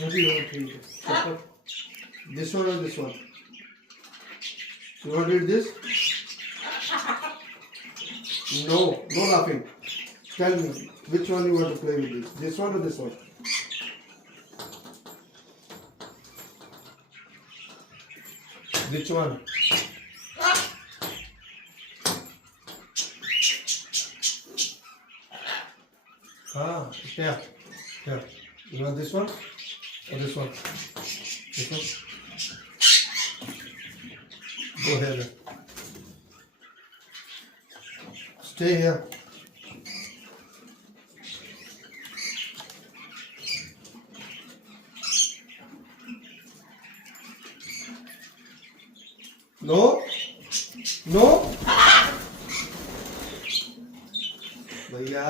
Okay. This one or this one? You want to eat this? No, no laughing. Tell me, which one you want to play with this? This one or this one? Which one? Yeah. Yeah. You want this one or this one? This one? Go ahead. Stay here. No? No? भैया